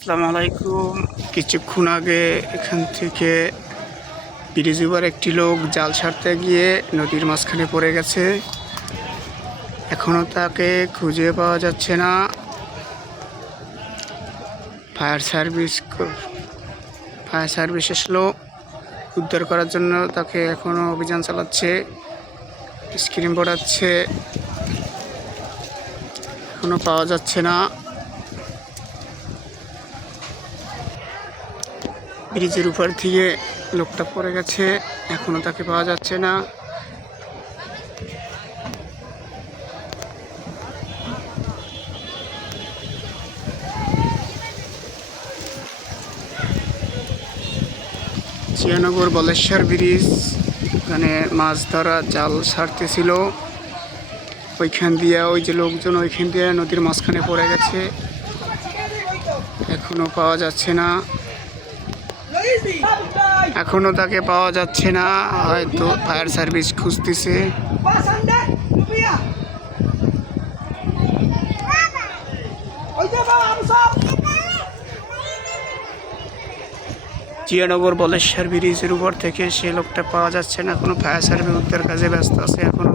আসসালামু আলাইকুম। কিছুক্ষণ আগে এখান থেকে ব্রিজ ওভার একটি লোক জাল ছাড়তে গিয়ে নদীর মাঝখানে পড়ে গেছে। এখনও তাকে খুঁজে পাওয়া যাচ্ছে না। ফায়ার সার্ভিস আসলো উদ্ধার করার জন্য। তাকে এখনও অভিযান চালাচ্ছে, স্ক্রিন পড়াচ্ছে, এখনও পাওয়া যাচ্ছে না। ব্রিজের উপর থেকে লোকটা পড়ে গেছে, এখনো তাকে পাওয়া যাচ্ছে না। জিয়ানগর বলেশ্বর ব্রিজ, ওখানে মাছ ধরা জাল ছাড়তেছিল। ওইখান দিয়ে ওই যে লোকজন ওইখান দিয়ে নদীর মাঝখানে পড়ে গেছে, এখনো পাওয়া যাচ্ছে না। এখনো তাকে পাওয়া যাচ্ছে না, হয়তো ফায়ার সার্ভিস খুঁজতেছে। জিয়ানগর বলেশ্বর ব্রিজের উপর থেকে সে লোকটা পাওয়া যাচ্ছে না, এখনো ফায়ার সার্ভিস উদ্ধার কাজে ব্যস্ত আছে এখনো।